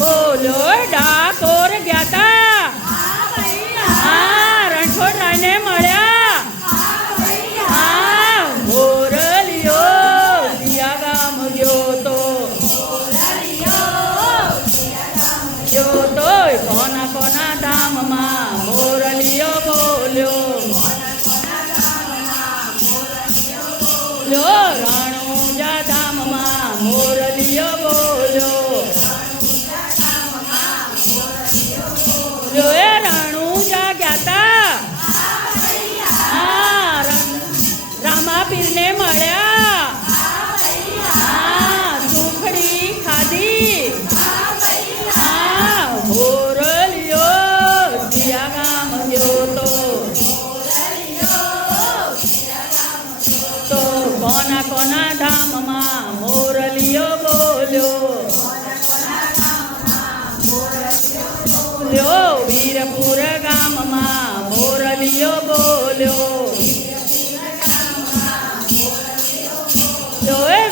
બોલો ડાકોર ગયા તા. હા, રણછોડરાયને મળ્યા. હા, મોરલિયો દિયા ગામ ગયો તો કોના કોના ધામમાં મોરલિયો બોલ્યો. રણુજા ધામમાં મોરલિયો બોલ્યો. રણુજા ગયા તા. હા, રામાપીરને મળ્યા. હા, સુખડી ખાધી. હા, મોરલિયો દિયા ગામ ગયો તો કોના કોના ધામમાં મોરલિયો બોલ્યો. વીરપુર ગામમાં મોરલિયો બોલ્યો.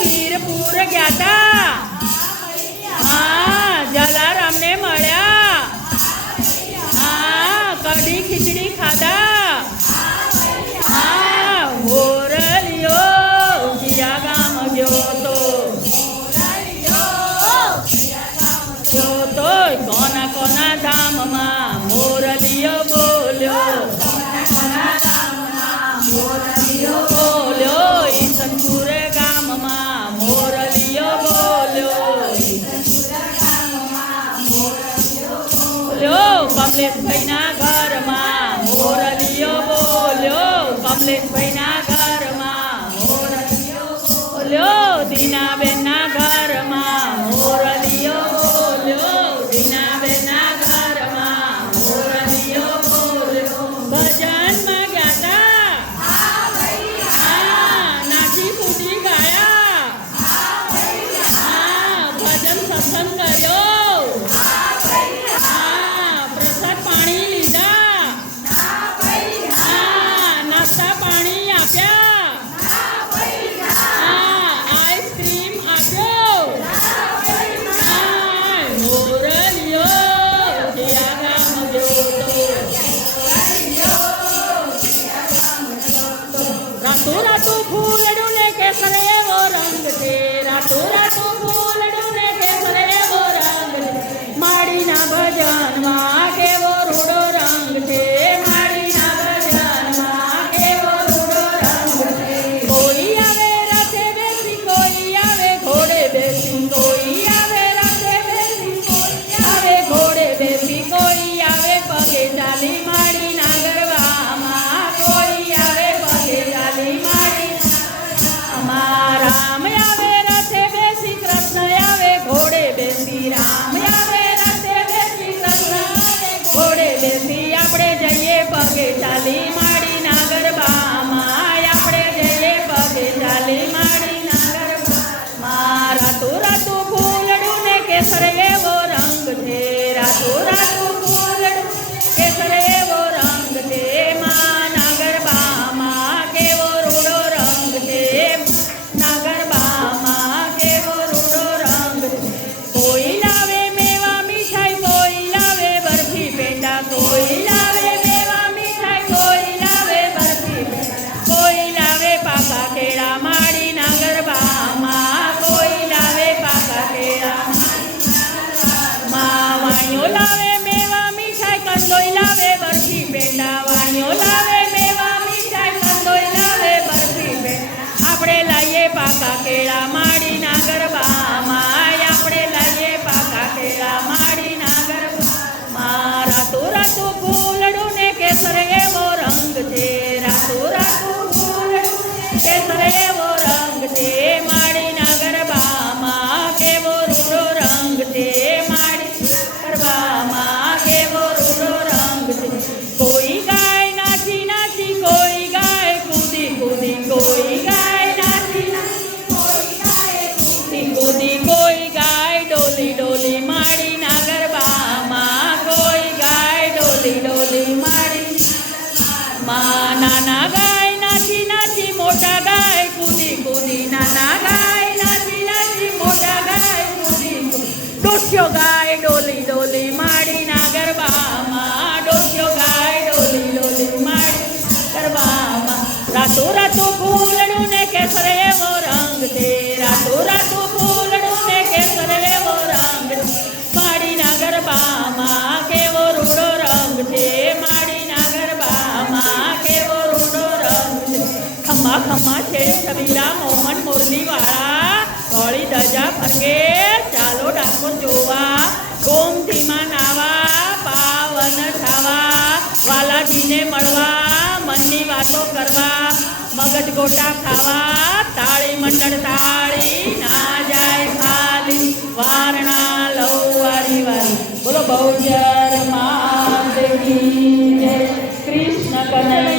વીરપુર ગયા તા. હા, જલારામને મળ્યા. હા, કઢી ખીચડી ખાધા. હા, મોરલિયો દિયા ગામ ગયો તો કોના કોના ધામમાં મોરલિયો બોલ્યો. બોલ્યો ઈસનપુર ગામમાં મોરલિયો બોલ્યો. કમલેશભાઈના ઘરમાં મોરલિયો બોલ્યો. કમલેશભાઈના ઘરમાં મોરલિયો બોલ્યો. દીનાબેનના ઘરમાં મોરલિયો બોલ્યો. દીનાબેનના ઘરમાં મોરલિયો બોલ્યો. ભજનમાં ગયા તા. હા, નાચી કૂદી ગાયા. હા, ભજન સત્સંગ કર્યો. હા, પ્રસાદ પાણી લીધા. હા, નાસ્તા પાણી આપ્યા. હા, આઈસ્ક્રીમ આપ્યો. હા, મોરલિયો દિયા ગામ ગયો તો રાતું રાતું ફૂલડું ને કેસર એવો રંગ છે. રાતું રાતું ફૂલડું ને કેસર એવો રંગ છે. માડીના ભજનમાં કેવો રૂડો રંગ છે. માડીના ભજનમાં કેવો રૂડો રંગ છે. કોઈ આવે રથે બેસી, કોઈ આવે ઘોડે બેસી. કોઈ આવે રથે બેસી, કોઈ આવે ઘોડે બેસી. કોઈ આવે પગે ચાલી માડીના ગરબામાં. કોઈ આવે પગે ચાલી માડીના. રામ આવે રથે બેસી, કૃષ્ણ આવે ઘોડે બેસી. રામ આવે રથે બેસી, કૃષ્ણ આવે ઘોડે બેસી. આપણે જઈએ પગે ચાલી માડીના ગરબામાં. આપણે જઈએ પગે ચાલી માડીના ગરબામાં. રાતું રાતું ફૂલડું ને કેસર એવો રંગ છે. રાતું રાતું ફૂલડું કેસર એવો રંગ છે. માના ગરબામાં કેવો રૂડો રંગ છે. ના ગરબામાં કેવો રૂડો રંગ છે. કોઈ લાવે મેવા મીઠાઈ, કોઈ લાવે બરફી પેંડા. કોઈ લાવે મેવા મીઠાઈ, કોઈ લાવે બરફી પેંડા. કોઈ લાવે પાકા કેળા માડીના ગરબામાં. કોઈ લાવે પાકા કેળા. વાણીઓ લાવે મેવા મીઠાઈ, કંદોઈ લાવે બરફી પેંડા. વાણીઓ લાવે મેવા મીઠાઈ, કંદોઈ લાવે બરફી પેંડા. આપણે લાવીએ પાકા કેળા માડીના ગરબામાં. આપણે લાવીએ પાકા કેળા માડીના ગરબામાં. રાતું રાતું ફૂલડું ને કેસર એવો રંગ છે. રાતું રાતું ફૂલડું કેસર એવો રંગ છે. માડીના ગરબામાં કેવો રૂડો રંગ છે. માડીના ગરબામાં કેવો રૂડો રંગ છે. કોઈ ગાય નાચી નાચી, કોઈ ગાય કૂદી કૂદી. કોઈ ગાય નાચી નાચી, કોઈ ગાય કૂદી કૂદી. કોઈ ગાય ડોલી ડોલી માડીના ગરબામાં. કોઈ ગાય ડોલી ડોલી માડીમાં. નાના ગાય નાચી નાચી, મોટા ગાય કૂદી કૂદી. નાના ગાય નાચી નાચી, ડોસ્યો ગાય ડોલી ડોલી માડીના ગરબામાં, ડોસ્યો ગાય ડોલી ડોલી માડી ગરબામાં. રાતો રાતો ફૂલડું ને કેસર એવો રંગ છે, રાતો રાતો ફૂલડું ને કેસર એવો રંગ છે. માડીના ગરબામાં કેવો રૂડો રંગ છે, માડીના ગરબામાં કેવો રૂડો રંગ છે. ખમ્મા ખમ્મા છે છબીલા મોહન મુરલીવાળા, ધોળી ધજા ફરકે ચાલો ડાકોર જોવા. ગોમતીમાં નાવા પાવન થાવા, વાલાજીને મળવા મનની વાતો કરવા. મગજ ગોટા ખાવા તાળી મંડળ તાળી ના જાય ખાલી, વારણા લઉ વારી વારી. બોલો બહુચર મહાદેવ કી જય, કૃષ્ણ કનૈયા.